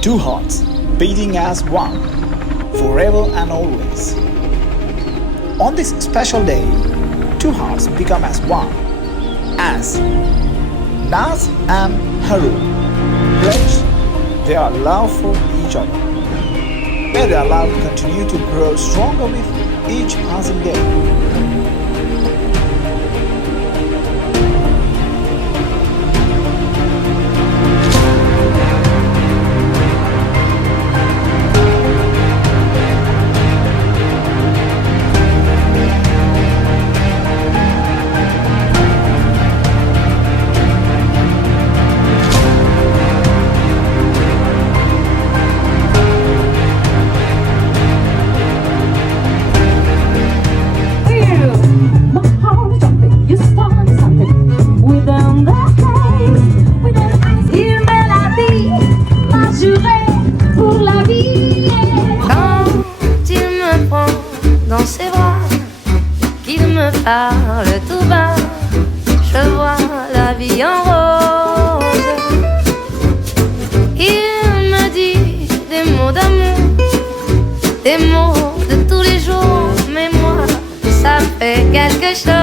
Two hearts beating as one, forever and always. On this special day, two hearts become as one, as Nas and Harun pledge their love for each other. May their love continue to grow stronger with each passing day. Dans ses bras, qu'il me parle tout bas, je vois la vie en rose. Il me dit des mots d'amour, des mots de tous les jours, mais moi, ça fait quelque chose.